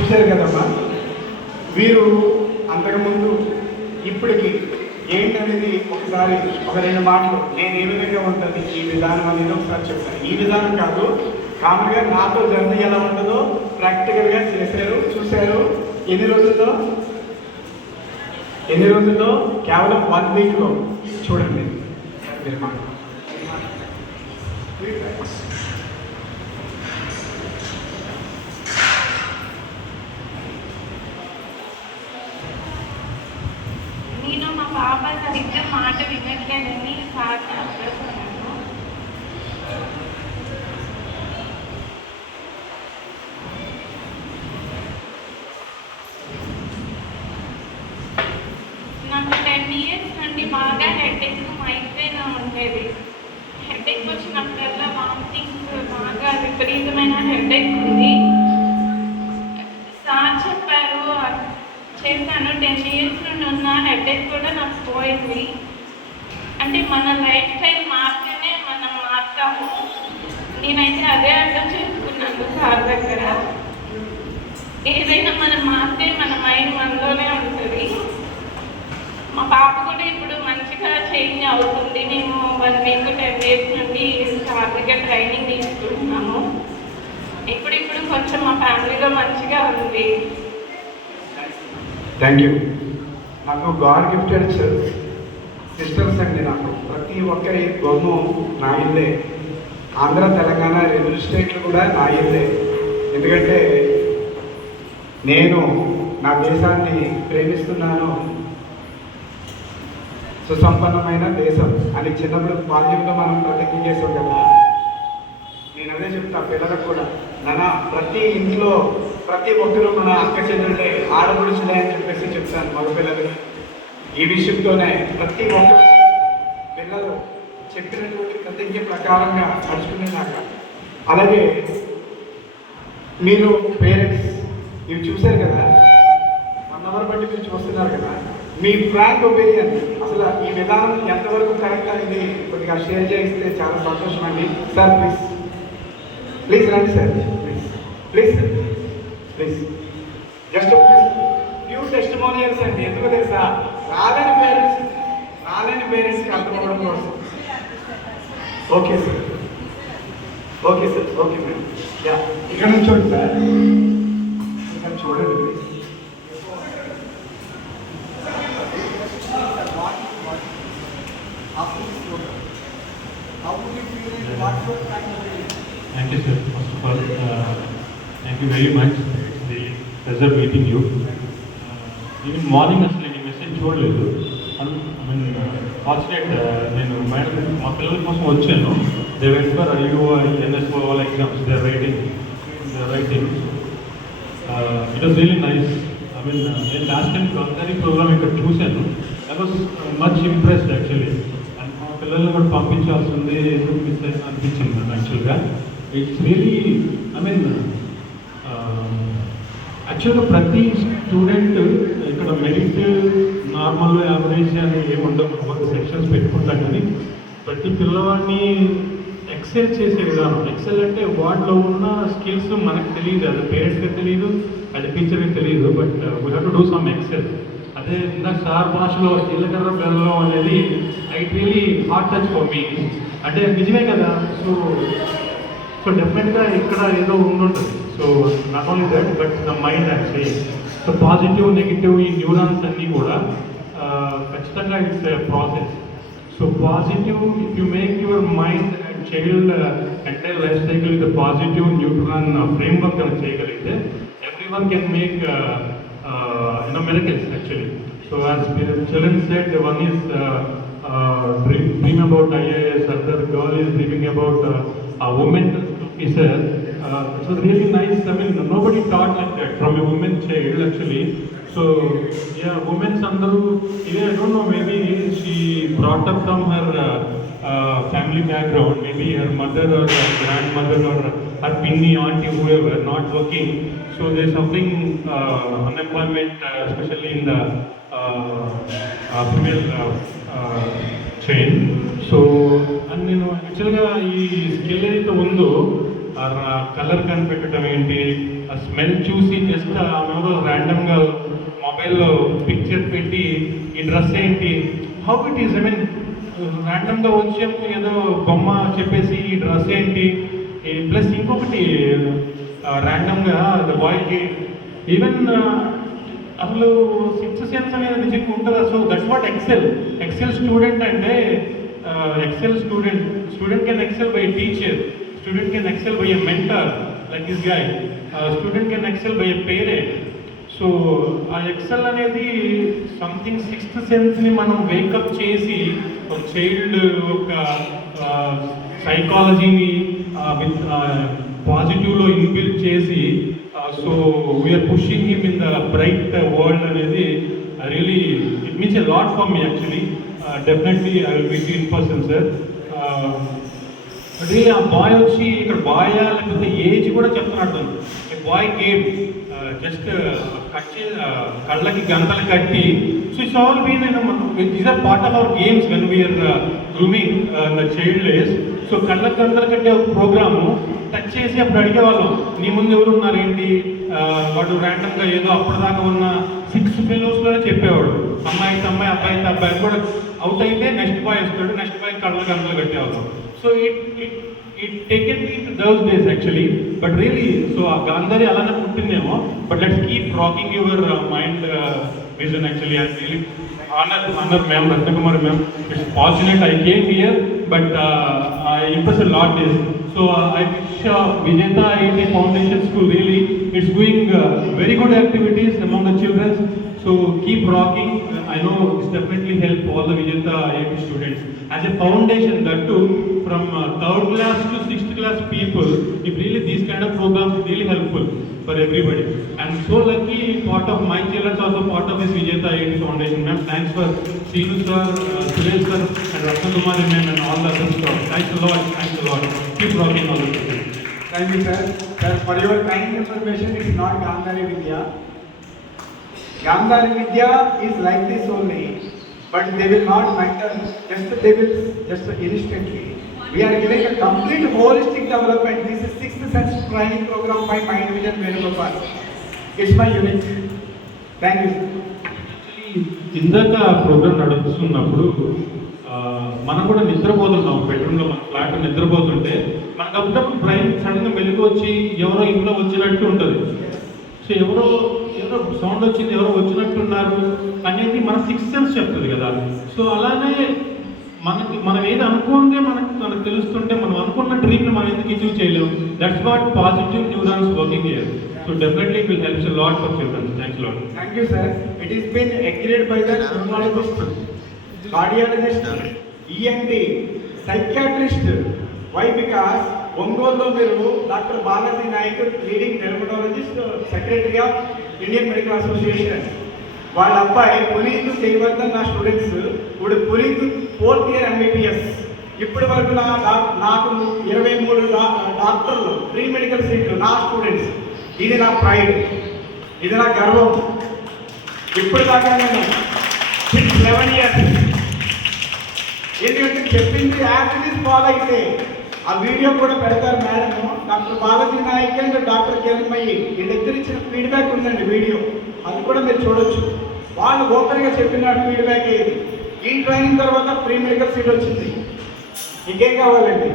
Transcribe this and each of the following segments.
చూశారు కదమ్మా. వీరు అంతకుముందు ఇప్పటికి ఏంటనేది ఒకసారి ఒక 2 మాటలు నేను ఏ విధంగా ఉంటుంది ఈ విధానం అనేది ఒకసారి చెప్తాను. ఈ విధానం కాదు, కామన్గా నాతో జర్నీ ఎలా ఉంటుందో ప్రాక్టికల్గా చేశారు, చూశారు. ఎన్ని రోజుల్లో కేవలం 1 వీక్లో చూడండి. నేను మా పాప సరిగ్గా మాట వినట్లేదని సార్ని అడుగుతున్నాను. నాకు 10 years నుండి బాగా హెడేక్, మైగ్రేన్ ఉండేది. హెడేక్ వచ్చినప్పుడల్లా వామిటింగ్స్, బాగా విపరీతమైన హెడేక్ ఉంది. సార్ చెప్పారు, చేశాను. 10 years నుండి ఉన్న హెడేక్ కూడా నాకు పోయింది. అంటే మన లైఫ్ స్టైల్ మారితేనే మనం మారుతాము. నేనైతే అదే అర్థం చేసుకున్నాను సార్ దగ్గర. ఏదైనా మనం మారితే మన మైండ్ మనలోనే ఉంటుంది. మా పాప కూడా ఇప్పుడు మంచిగా చేంజ్ అవుతుంది. మేము 1 week 10 days నుండి సార్ దగ్గర ట్రైనింగ్ తీసుకుంటున్నాము. ఇప్పుడు కొంచెం మా ఫ్యామిలీలో మంచిగా ఉంది. Thank you. నాకు గాడ్ గిఫ్టెడ్ సిస్టర్స్ అండి. నాకు ప్రతి ఒక్కరి గొమ్ము నా ఇల్లే. ఆంధ్ర, తెలంగాణ 2 స్టేట్లు కూడా నా ఇల్లే. ఎందుకంటే నేను నా దేశాన్ని ప్రేమిస్తున్నాను. సుసంపన్నమైన దేశం అని చిన్నప్పుడు బాల్యంలో మనం ప్రతిజ్ఞ చేసాం కదా. నేను అదే చెప్తా పిల్లలకు కూడా, నాన్న ప్రతి ఇంట్లో ప్రతి ఒక్కరూ మన అక్క చెల్లెళ్ళే, ఆడపడుచులే అని చెప్పేసి చెప్తాను మగపిల్లలకి. ఈ విషయంతోనే ప్రతి ఒక్కరు పిల్లలు చెప్పినటువంటి ప్రతిజ్ఞ ప్రకారంగా నడుచుకునేదాక. అలాగే మీరు పేరెంట్స్ ఇవి చూశారు కదా, 1 hour బట్టి మీరు చూస్తున్నారు కదా. మీ ఫ్రాంక్ ఒపీనియన్ అసలు ఈ విధానం ఎంతవరకు కరెక్ట్ అనేది కొద్దిగా షేర్ చేయిస్తే చాలా సంతోషం అండి. సార్ ప్లీజ్ రండి sir, please just few testimonials అండి. ఎందుకు తెలుసా, రాలేని పేరెంట్స్కి అర్థమవడం కోసం. Okay sir, okay madam. Yeah, ఇక్కడ నుంచి చూడండి సార్, ఇక్కడ చూడండి please. Thank you, sir. First of all, thank you very much. It's the pleasure meeting you. Even morning అసలు నేను మెసేజ్ చూడలేదు. ఫార్చునేట్ నేను మేడం మా పిల్లల కోసం వచ్చాను. They went for IUO NSO all exams. They are writing. It was really nice. నేను last time Gandhari programme ఇక్కడ చూశాను. I was much impressed actually. And మా పిల్లల్ని కూడా పంపించాల్సి ఉంది, ఎందుకు మిస్ అయింది అనిపించింది నాకు యాక్చువల్గా. ఇట్స్ రియలీ యాక్చువల్గా ప్రతి స్టూడెంట్ ఇక్కడ మెరిట్, నార్మల్, యావరేజ్ అని ఏముండవు. ఒక సెక్షన్స్ పెట్టుకుంటాం, కానీ ప్రతి పిల్లవాడిని ఎక్సెల్ చేసే విధానం. ఎక్సెల్ అంటే వాటిలో ఉన్న స్కిల్స్ మనకు తెలియదు, అది పేరెంట్స్కి తెలియదు, అది టీచర్కి తెలియదు. But we have to do some excel. అదే ఇందాక సార్ భాషలో జీలకర్ర బెల్లం అనేది it really heart touch for me. అంటే నిజమే కదా. సో డెఫినెట్గా ఇక్కడ ఏదో ఉండుంటుంది. So not only that but the mind actually. So positive, negative ఈ న్యూరాన్స్ అన్నీ కూడా ఖచ్చితంగా it's process. So positive, if you make your mind and child entire life cycle with positive neutron framework కనుక చేయగలిగితే everyone can make miracles actually. So as children said, one is dream about IAS, other girl is dreaming about a woman officer. It was really nice. Nobody taught like that from a woman child actually. So yeah, women's andaru even I don't know, maybe she brought up from her family background, maybe her mother or her grandmother or her pinny, auntie, whoever, not working. So there's something unemployment, especially in the female chain. So and actually ఈ skill ఏదైతే ఉందో ఆ colour కనిపెట్టడం ఏంటి, ఆ smell చూసి just ఆమె ర్యాండమ్గా మొబైల్లో పిక్చర్ పెట్టి ఈ డ్రెస్ ఏంటి, how it is, I mean ర్యాండమ్గా వచ్చాము ఏదో బొమ్మ చెప్పేసి ఈ డ్రెస్ ఏంటి, ప్లస్ ఇంకొకటి ర్యాండమ్గా ద బాయ్కి ఈవెన్ అసలు సిక్స్త్ సెన్స్ అనేది నిజంగా ఉంటుందా? So that's what excel student అంటే excel student can excel by teacher, student can excel by a mentor like this guy, student can excel by a parent. So ఆ excel అనేది something sixth సెన్స్ని మనం wake up చేసి ఒక child ఒక సైకాలజీని with పాజిటివ్లో ఇన్బిల్డ్ చేసి so we are pushing him in the bright world అనేది really it means a lot for me actually. Definitely I will meet in person sir. Really ఆ బాయ్ వచ్చి ఇక్కడ బాయా లేకపోతే ఏజ్ కూడా చెప్తున్నాడు. బాయ్ కేమ్ జస్ట్ కళ్ళకి గంటలు కట్టి, so it's all been these are part of our games when we're grooming the child age. So కళ్ళకి గంటలు కట్టే ఒక ప్రోగ్రాము టచ్ చేసి అప్పుడు అడిగేవాళ్ళం, నీ ముందు ఎవరు ఉన్నారు ఏంటి, వాడు ర్యాండమ్గా ఏదో అప్పటిదాకా ఉన్న 6 ఫెలోస్లోనే చెప్పేవాడు, అమ్మాయి అయితే అమ్మాయి, అబ్బాయి అయితే అబ్బాయి కూడా అవుట్ అయితే నెక్స్ట్ బాయ్ వస్తాడు, నెక్స్ట్ బాయ్ కళ్ళకి గంటలు కట్టేవాళ్ళం. So it taken me to those days actually. But really so ఆ గాంధారి అలానే పుట్టిందేమో, but let's keep rocking your mind vision actually. I really honor ma'am, Ratnakumari ma'am. It's fortunate I came here, but I impressed a lot this. So I wish Vijayata IIT Foundation School really, it's doing very good activities among the children. So keep rocking. I know it's definitely help all the Vijayata IIT students. As a foundation, that too, from 3rd class to 6th class people, if really these kind of programs is really helpful for everybody. And so lucky, part of my children also part of this Vijayata IIT Foundation. Ma'am, thanks for Seenu sir, Suresh sir, and Ratnakumari ma'am, and all the other staff. Thanks a lot. Keep rocking all the people. Thank you, sir. Sir, for your kind information, it is not Gandhari Vidya. Gandhari Vidya is like this only, but they will not mentor, they will just instantly. We are giving a complete holistic development. This is 6th sense training program by Mind Vision Venugopal. It's my unit. Thank you, sir. ఇందాక programme నడుస్తున్నప్పుడు మనం కూడా నిద్రపోతున్నాం బెడ్రూమ్లో, మన flat నిద్రపోతుంటే మనకు అప్పుడప్పుడు brain సడన్గా మెలుగు వచ్చి ఎవరో ఇంట్లో వచ్చినట్టు ఉంటుంది. సో ఎవరో సౌండ్ వచ్చింది, ఎవరో వచ్చినట్టున్నారు అనేది మన 6th సెన్స్ చెప్తుంది కదా. సో అలానే మనం ఏది అనుకుంటే మనకు తెలుస్తుంటే, మనం అనుకున్న డ్రీమ్ని మనం ఎందుకు అచీవ్ చేయలేము. That's what positive neurons working here. So definitely it will help a lot for children. Thanks a lot. Thank you, sir. It has been agreed by the neurologist, cardiologist, ENT, psychiatrist. Why? Because Ongollo Meru, Dr. Balaji Naik, leading dermatologist, secretary of Indian Medical Association. వాళ్ళ అబ్బాయి పునీత్ చేయవద్దని నా students, ఇప్పుడు Puneeth 4th year MBBS. ఇప్పటి వరకు నాకు 23 డాక్టర్లు, 3 medical సీట్లు నా స్టూడెంట్స్. ఇది నా ప్రైడ్, ఇది నా గర్వం. ఇప్పటిదాకా నేను 6-11 years, ఎందుకంటే చెప్పింది యాక్టివిటీస్ ఫాలో అయితే ఆ వీడియో కూడా పెడతారు madam. Doctor Balaji Nayak and doctor Kiran Mayi వీళ్ళిద్దరు ఇచ్చిన ఫీడ్బ్యాక్ ఉందండి వీడియో, అది కూడా మీరు చూడొచ్చు. వాళ్ళు ఓపెన్గా చెప్పిన ఫీడ్బ్యాక్ ఏది. ఈ ట్రైనింగ్ తర్వాత ప్రీ మెడికల్ సీట్ వచ్చింది, ఇంకేం కావాలండి.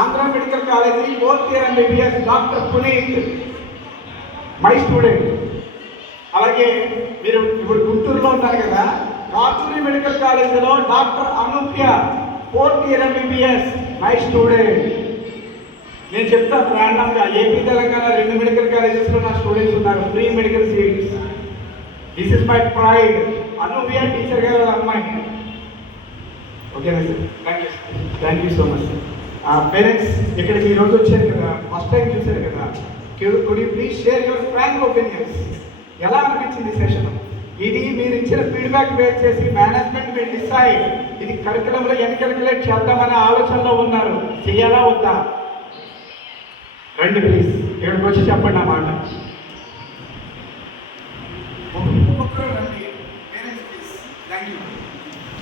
Andhra medical college 4th year MBBS doctor Puneeth my student. అలాగే మీరు ఇప్పుడు గుంటూరులో ఉన్నారు కదా, రాజూరి మెడికల్ కాలేజీలో doctor Anupya 4th year MBBS my student. నేను చెప్తాను ర్యాండమ్గా, ఏపీ తెలంగాణ 2 మెడికల్ కాలేజెస్లో నా స్టూడెంట్స్ ఉన్నారు, 3 medical seats. This is my pride. Anupya teacher గారు అమ్మాయి. ఓకేనా sir? Thank you so much sir. Parents ఇక్కడికి ఈరోజు వచ్చారు కదా, ఫస్ట్ టైం చూశారు కదా, could you please share your frank opinions. ఎలా అనిపించింది సెషన్? ఇది మీరు ఇచ్చిన ఫీడ్బ్యాక్ బేస్ చేసి మేనేజ్మెంట్ విల్ డిసైడ్ ఇది కరికులంలో ఎన్కల్కులేట్ చేద్దామనే ఆలోచనలో ఉన్నారు. చెయ్యాలా వద్దా? రండి ప్లీజ్, ఇక్కడికి వచ్చి చెప్పండి ఆ మాట.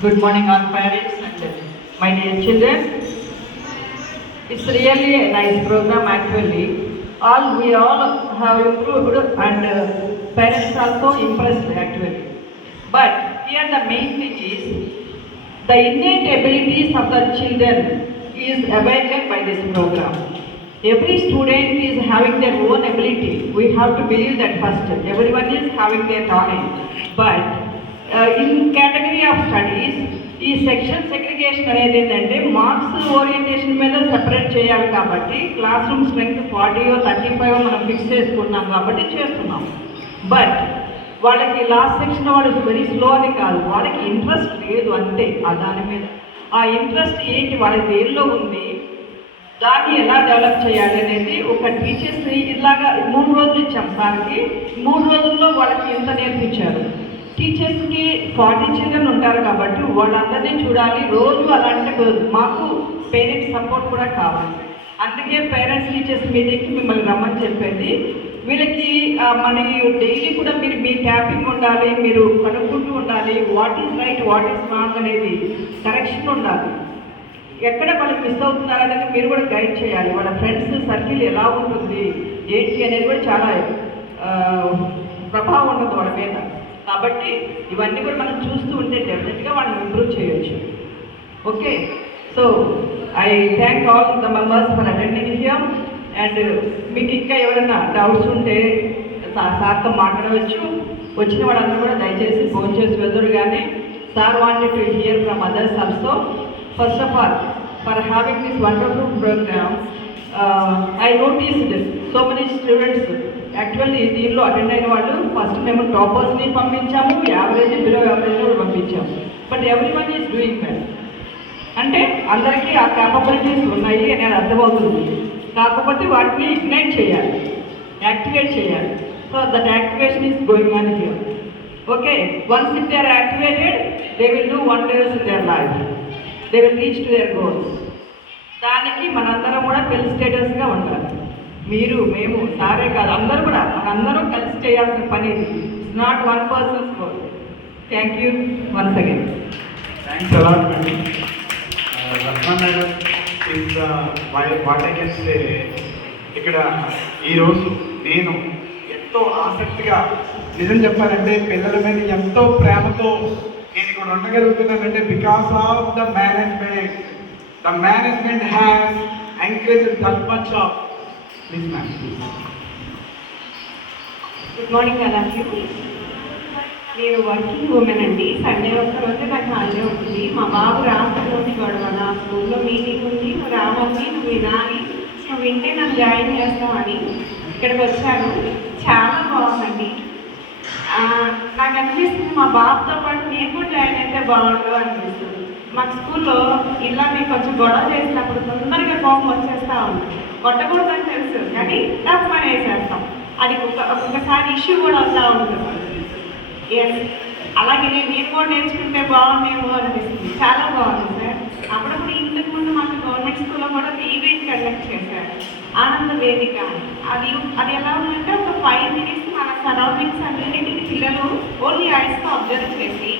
Good morning all parents and my dear children. It's really a nice program actually. We all have improved and parents also impressed actually. But here the main thing is the innate abilities of the children is awakened by this program. Every student is having their own ability. We have to believe that first. Everyone is having their talent. But in category of studies, ఈ section segregation అనేది ఏంటంటే marks orientation మీద separate చేయాలి కాబట్టి class room strength 40 35 మనం fix చేసుకున్నాం కాబట్టి చేస్తున్నాం. బట్ వాళ్ళకి లాస్ట్ సెక్షన్ వాళ్ళు వెరీ స్లో అని కాదు, వాళ్ళకి ఇంట్రెస్ట్ లేదు అంతే. దాని మీద ఆ ఇంట్రెస్ట్ ఏంటి, వాళ్ళకి దేనిలో ఉంది, దాన్ని ఎలా డెవలప్ చేయాలి అనేది ఒక టీచర్స్ని ఇలాగా 3 రోజులు ఇచ్చాం సార్కి. 3 రోజుల్లో వాళ్ళకి ఎంత నేర్పించారు. టీచర్స్కి 40 చిల్డ్రన్ ఉంటారు కాబట్టి వాళ్ళందరినీ చూడాలి రోజు. అలాంటి మాకు పేరెంట్స్ సపోర్ట్ కూడా కావాలి. అందుకే పేరెంట్స్ టీచర్స్ మీటింగ్కి మిమ్మల్ని రమ్మని చెప్పేది. వీళ్ళకి మనకి డైలీ కూడా మీరు మీ ట్యాపింగ్ ఉండాలి, మీరు కనుక్కుంటూ ఉండాలి. What is right, what is wrong అనేది కరెక్షన్ ఉండాలి. ఎక్కడ వాళ్ళకి మిస్ అవుతున్నారు అనేది మీరు కూడా గైడ్ చేయాలి. వాళ్ళ ఫ్రెండ్స్ సర్కిల్ ఎలా ఉంటుంది ఏంటి అనేది కూడా చాలా ప్రభావం ఉంటుంది వాళ్ళ మీద. కాబట్టి ఇవన్నీ కూడా మనం చూస్తూ ఉంటే డెఫినెట్గా వాళ్ళని ఇంప్రూవ్ చేయొచ్చు. Okay, so I thank all the members for attending here. And మీకు ఇంకా ఎవరైనా డౌట్స్ ఉంటే సార్తో మాట్లాడవచ్చు. వచ్చిన వాళ్ళందరూ కూడా దయచేసి ఫోన్ చేసి వెళ్తారు. కానీ sir wanted to hear from others also. First of all for having this wonderful programme I noticed so many students. Actually దీనిలో అటెండ్ అయిన వాళ్ళు ఫస్ట్ మేము టాపర్స్ని పంపించాము, యావరేజ్ బిలో యావరేజ్ కూడా పంపించాము. But everyone is doing well. అంటే అందరికీ ఆ క్యాపబిలిటీస్ ఉన్నాయి అనేది అర్థమవుతుంది. కాకపోతే వాటిని ఇగ్నైట్ చేయాలి, యాక్టివేట్ చేయాలి. So that activation is going on here. Okay, once if they are activated they will do wonders in their life. They will reach to their goals. దానికి మనందరం కూడా వెల్ స్టేటస్గా ఉండాలి. మీరు మేము సారే కాదు, అందరూ కూడా మనందరూ కలిసి చేయాల్సిన పని ఇది. It's not one person's goal. Thank you once again. Thanks a lot madam. Lakshman madam is what I can say. ఇక్కడ ఈరోజు నేను ఎంతో ఆసక్తిగా నిజం చెప్పాలంటే పిల్లల మీద ఎంతో ప్రేమతో నేను ఇక్కడ ఉండగలుగుతున్నానంటే because of the management. The management has encouraged that much of. Please ma'am. Good morning అలాగే. నేను వర్కింగ్ ఉమెన్ అండి. సండే ఒక్కరోజే నాకు హాలిడే ఉంటుంది. మా బాబు రాష్ట్రంలోని గొడవ, నా స్కూల్లో మీటింగ్ ఉంది, నువ్వు రావాలి, నువ్వు వినాలి, నువ్వు వింటే నన్ను జాయిన్ చేస్తామని ఇక్కడికి వచ్చాను. చాలా బాగుందండి. నాకు అనిపిస్తుంది మా బాబుతో పాటు నేను కూడా జాయిన్ అయితే బాగుండు అనిపిస్తుంది. మా స్కూల్లో ఇలా మీకు కొంచెం గొడవ చేసినప్పుడు తొందరగా కోపం వచ్చేస్తూ ఉంది. కొట్టకూడదని తెలుసు కానీ తప్పని వేసేస్తాం. అది ఒక్కొక్కసారి ఇష్యూ కూడా వస్తూ ఉంటుంది. ఎస్, అలాగే నేను కూడా నేర్చుకుంటే బాగుండేమో అనిపిస్తుంది. చాలా బాగుంది సార్. అప్పుడప్పుడు ఇంతకు ముందు మాకు గవర్నమెంట్ స్కూల్లో కూడా ఒక ఈవెంట్ కండక్ట్ చేశారు, ఆనంద వేదిక అని. అది ఎలా ఉందంటే ఒక 5 minutes మన సరౌండింగ్స్ అన్నింటినీ పిల్లలు ఓన్లీ ఐస్తో అబ్జర్వ్ చేసి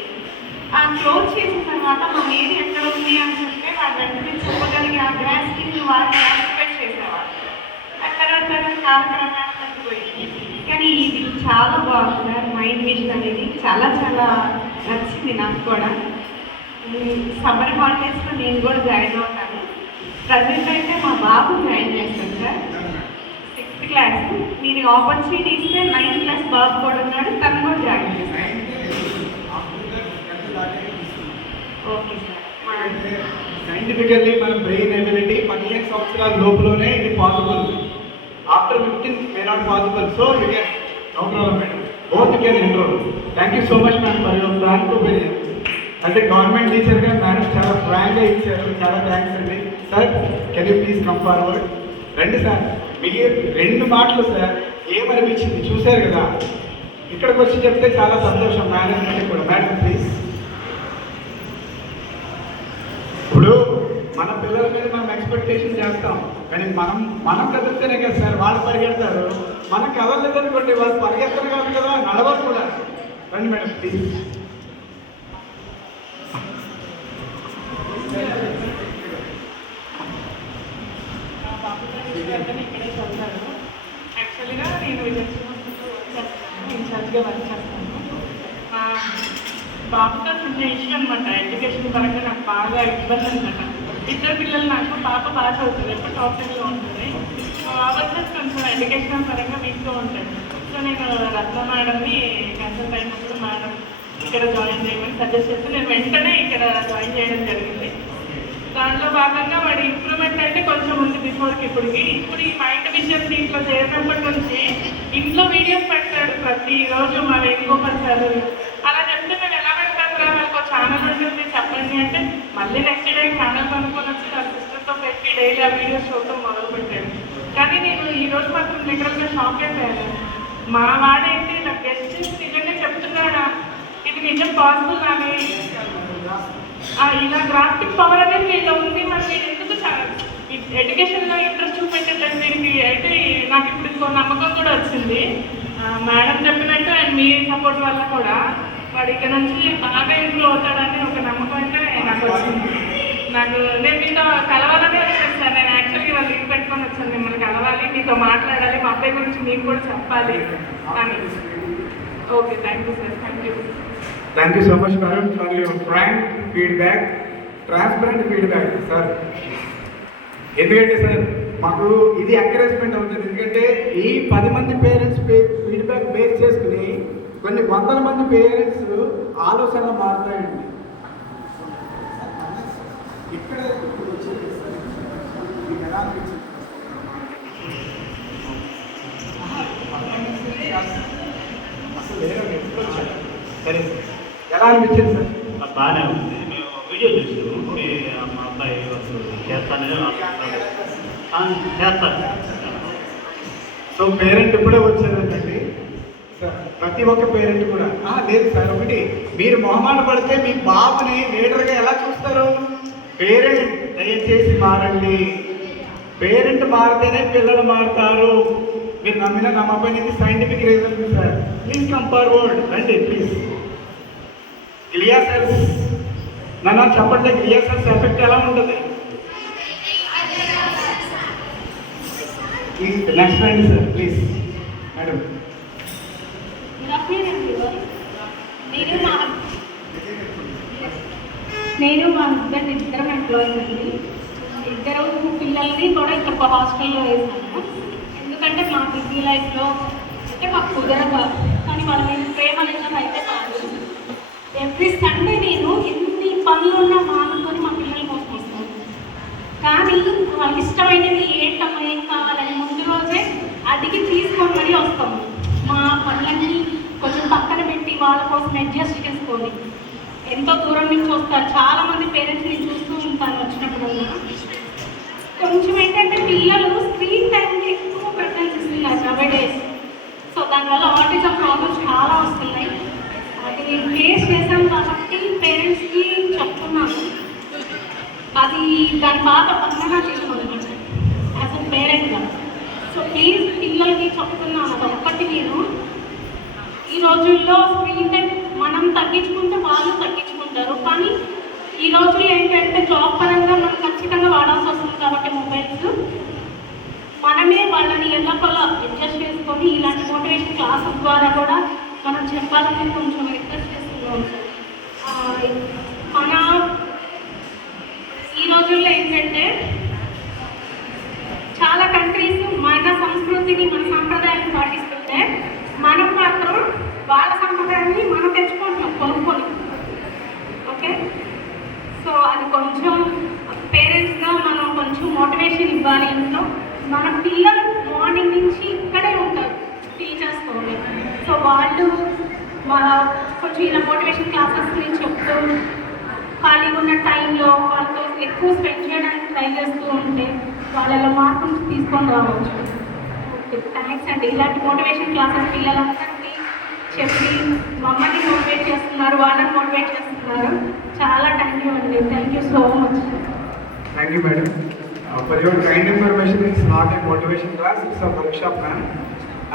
క్లోజ్ చేసిన తర్వాత మన ఏది ఎక్కడ ఉంది అని చెప్తే వాళ్ళు వెంటనే చెప్పగలిగి ఆ గ్రాస్పింగ్ వాళ్ళని యాక్టివేట్ చేసేవాళ్ళు. తర్వాత కాలక్రమేణా తగ్గిపోయింది. కానీ ఇది చాలా బాగుంది సార్. మైండ్ విజన్ అనేది చాలా చాలా నచ్చింది నాకు కూడా. సమ్మర్ హాలిడేస్లో నేను కూడా జాయిన్ అవుతాను. ప్రజెంట్ అయితే మా బాబు జాయిన్ చేస్తాను సార్, 6th class. నేను ఆపర్చునిటీ ఇస్తే 9th class బాబు కూడా ఉన్నాడు, తను కూడా జాయిన్ చేస్తాను. Okay sir. సైంటిఫికల్లీ మన బ్రెయిన్ ఎబిలిటీ 15 సంవత్సరాల లోపులోనే ఇది possible. After 15 may not possible. So you can, no problem madam, both you can enrol. Thank you so much ma'am for your frank opinion. అంటే గవర్నమెంట్ టీచర్గా madam చాలా ఫ్రాంక్గా ఇచ్చారు. చాలా థ్యాంక్స్ అండి. Sir can you please come forward. రండి sir. మీకు 2 మాటలు సార్ ఏమనిపించింది చూశారు కదా, ఇక్కడికి వచ్చి చెప్తే చాలా సంతోషం మేనేజ్మెంట్ కూడా. Madam please. ఇప్పుడు మన పిల్లల మీద మనం ఎక్స్పెక్టేషన్ చేస్తాం, కానీ మనం కదిలితేనే కదా సార్ వాళ్ళు పరిగెడతారు. మనం కదలలేదనుకోండి వాళ్ళు పరిగెత్తరు కాదు కదా, నడవరు కూడా. రండి మేడం ప్లీజ్. టీచర్గా వర్క్ చేస్తాను. బాబుతో చిన్న ఇష్యూ అనమాట. ఎడ్యుకేషన్ పరంగా నాకు బాగా ఇబ్బంది అనమాట. ఇద్దరు పిల్లలు నాకు, పాప బాగా చదువుతుంది, ఎప్పుడు టాప్ 10లో ఉంటుంది. బాబు వచ్చేసి కొంచెం ఎడ్యుకేషన్ పరంగా వీక్గా ఉంటాడు. సో నేను రత్న మేడంని కన్సల్ట్ అయినప్పుడు మేడం ఇక్కడ జాయిన్ చేయమని సజెస్ట్ చేస్తే నేను వెంటనే ఇక్కడ జాయిన్ చేయడం జరిగింది. దాంట్లో భాగంగా వాడి ఇంప్రూవ్మెంట్ అయితే కొంచెం ఉంది బిఫోర్కి ఇప్పటికి. ఇప్పుడు ఈ మైండ్ విజన్ దీంట్లో చేరినప్పటి నుంచి ఇంట్లో వీడియోస్ పెడతాడు ప్రతిరోజు. మా వేణుగోపాల్ సార్ అలా చెప్తే మేము ఎలా పెడతారు రా, వాళ్ళకి ఒక ఛానల్ ఉంటుంది చెప్పండి అంటే మళ్ళీ నెక్స్ట్ డే ఛానల్ కనుక్కొని వచ్చి నా సిస్టర్తో పెట్టి డైలీ ఆ వీడియోస్ చూడటం మొదలుపెట్టాడు. కానీ నేను ఈరోజు మాత్రం లిటరల్గా షాక్ అయిపోయాను. మా వాడేంటి ఇలా గెస్ట్ నిజంగా చెప్తున్నాడా, ఇది నిజం పాసిబుల్ అని. ఇలా గ్రాఫిక్ పవర్ అనేది వీళ్ళు ఉంది. మరి వీళ్ళు ఎందుకు ఎడ్యుకేషన్లో ఇంట్రెస్ట్ చూపెట్టలేదు దీనికి అయితే నాకు ఇప్పుడు ఇంకో నమ్మకం కూడా వచ్చింది. మేడం చెప్పినట్టు అండ్ మీ సపోర్ట్ వల్ల కూడా వాడు ఇక్కడ నుంచి బాగా ఇంప్రూవ్ అవుతాడని ఒక నమ్మకం అయితే నాకు వచ్చింది. నేను మీతో కలవాలని వచ్చాను సార్. నేను యాక్చువల్గా వాళ్ళు లింక్ పెట్టుకొని వచ్చాను, మిమ్మల్ని కలవాలి, మీతో మాట్లాడాలి, మా అబ్బాయి గురించి మీకు కూడా చెప్పాలి అని. Okay, thank you sir. Thank you so much madam for your frank feedback, transparent feedback sir. ఎందుకంటే సార్ మాకు ఇది ఎంకరేజ్మెంట్ అవుతుంది. ఎందుకంటే ఈ 10 మంది పేరెంట్స్ ఫీడ్బ్యాక్ బేస్ చేసుకుని కొన్ని వందల మంది పేరెంట్స్ ఆలోచనలు మారుతాయండి. ఇక్కడ ఎలా అనిపించింది? అసలు సరే ఎలా అనిపించింది సార్? బాగానే ఉంది. మేము వీడియో చూసాము, మా అబ్బాయి చేస్తాను చేస్తాను. సో పేరెంట్ ఇప్పుడే వచ్చారండి సార్. ప్రతి ఒక్క పేరెంట్ కూడా లేదు సార్. ఒకటి మీరు మొహమాట పడితే మీ బాబుని లీడర్గా ఎలా చూస్తారు? పేరెంట్ దయచేసి మారండి. పేరెంట్ మారితేనే పిల్లలు మారుతారు. మీరు నమ్మిన నమ్మకపోయిన ఇది scientific reason sir. Please come forward రండి ప్లీజ్. గ్లియా సెల్స్ నన్ను చెప్పండి, గ్లియా సెల్స్ ఎఫెక్ట్ ఎలా ఉంటుంది? ప్లీజ్ నెక్స్ట్ రండి సార్ ప్లీజ్ మేడం. నేను మా హస్బెండ్ ఇద్దరం ఎంప్లాయీస్ అండి. ఇద్దరు పిల్లల్ని కూడా ఇక్కడ హాస్టల్లో వేసాను. ఎందుకంటే మా బిజీ లైఫ్లో అంటే మాకు కుదరదు, కానీ వాళ్ళ మీద ప్రేమ అనేది అయితే కాదు. ఎవ్రీ సండే నేను ఎన్ని పనులున్నా మానుకొని మా పిల్లల కోసం వస్తాను. కానీ వాళ్ళకి ఇష్టమైనది ఏంటమ్మా, ఏం కావాలని ముందు రోజే అడిగి తీసుకొని మరీ వస్తాము. మా పనులన్నీ కొంచెం పక్కన పెట్టి వాళ్ళ కోసం అడ్జస్ట్ చేసుకొని ఎంతో దూరం నుంచి వస్తారు. చాలామంది పేరెంట్స్ నేను చూస్తూ ఉంటాను వచ్చినప్పుడు. కొంచెం ఏంటంటే పిల్లలు స్క్రీన్ టైంకి ఎక్కువ ప్రిఫరెన్స్ ఇస్తున్నారు నవడేస్. సో దానివల్ల ఆటిజం ప్రాబ్లమ్స్ చాలా వస్తున్నాయి. అది నేను ఫేస్ చేశాను కాబట్టి పేరెంట్స్కి చెప్తున్నాను. అది దాని బాధ పక్కన తీసుకుంటున్నాను యాజ్ అ పేరెంట్గా. సో ప్లీజ్ పిల్లలకి చెప్తున్నాను అదొక్కటి. నేను ఈ రోజుల్లో స్క్రీన్ టైం మనం తగ్గించుకుంటే వాళ్ళు తగ్గించుకుంటారు. కానీ ఈ రోజుల్లో ఏంటంటే జాబ్ పరంగా మనం ఖచ్చితంగా వాడాల్సి వస్తుంది కాబట్టి మొబైల్స్ మనమే వాళ్ళని ఎల్లకొలా అడ్జస్ట్ చేసుకొని ఇలాంటి మోటివేషన్ క్లాసెస్ ద్వారా కూడా మనం చెప్పాలని కొంచెం రిక్వెస్ట్ చేస్తున్నాం. మన ఈ రోజుల్లో ఏంటంటే చాలా కంట్రీస్ మన సంస్కృతిని మన సాంప్రదాయాన్ని పాటిస్తుంటే మనం మాత్రం వాళ్ళ సంప్రదాయాన్ని మనం తెచ్చుకుంటున్నాం కొనుక్కొని. ఓకే, సో అది కొంచెం పేరెంట్స్గా మనం కొంచెం మోటివేషన్ ఇవ్వాలి. ఇంట్లో మన పిల్లలు మార్నింగ్ నుంచి ఇక్కడే ఉంటారు టీచర్స్తో. సో వాళ్ళు కొంచెం ఇలా మోటివేషన్ క్లాసెస్ని చెప్తూ ఖాళీగా ఉన్న టైంలో వాళ్ళతో ఎక్కువ స్పెండ్ చేయడానికి ట్రై చేస్తూ ఉంటే వాళ్ళ మార్పు తీసుకొని రావచ్చు. ఓకే, థ్యాంక్స్ అండి. ఇలాంటి మోటివేషన్ క్లాసెస్ పిల్లలందరికీ చెప్పి మమ్మల్ని మోటివేట్ చేస్తున్నారు, వాళ్ళని మోటివేట్ చేస్తున్నారు. చాలా థ్యాంక్ యూ అండి. Thank you so much. Thank you madam. For your kind information, it's not a motivation class, it's a workshop ma'am.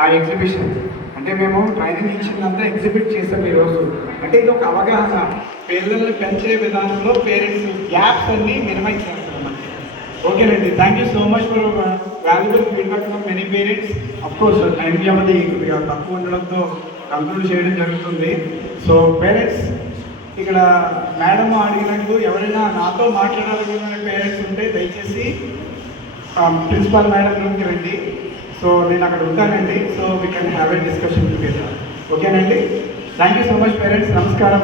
ఆ ఎగ్జిబిషన్ అంటే మేము ట్రైనింగ్ ఇచ్చిందంతా ఎగ్జిబిట్ చేసాం ఈరోజు. అంటే ఇది ఒక అవగాహన, పిల్లల్ని పెంచే విధానంలో పేరెంట్స్ గ్యాప్స్ అన్ని మినిమైజ్ చేస్తాం. ఓకేనండి, thank you so much for valuable feedback from many parents. Of course time వ్యవధి కొద్దిగా తక్కువ ఉండడంతో కంక్లూడ్ చేయడం జరుగుతుంది. సో పేరెంట్స్, ఇక్కడ మేడం అడిగినట్టు ఎవరైనా నాతో మాట్లాడాలనుకున్న పేరెంట్స్ ఉంటే దయచేసి ప్రిన్సిపాల్ మేడం రూమ్కి రండి. సో నేను అక్కడ ఉంటానండి. So we can have a discussion together. ఓకేనండి. Thank you so much parents. నమస్కారం.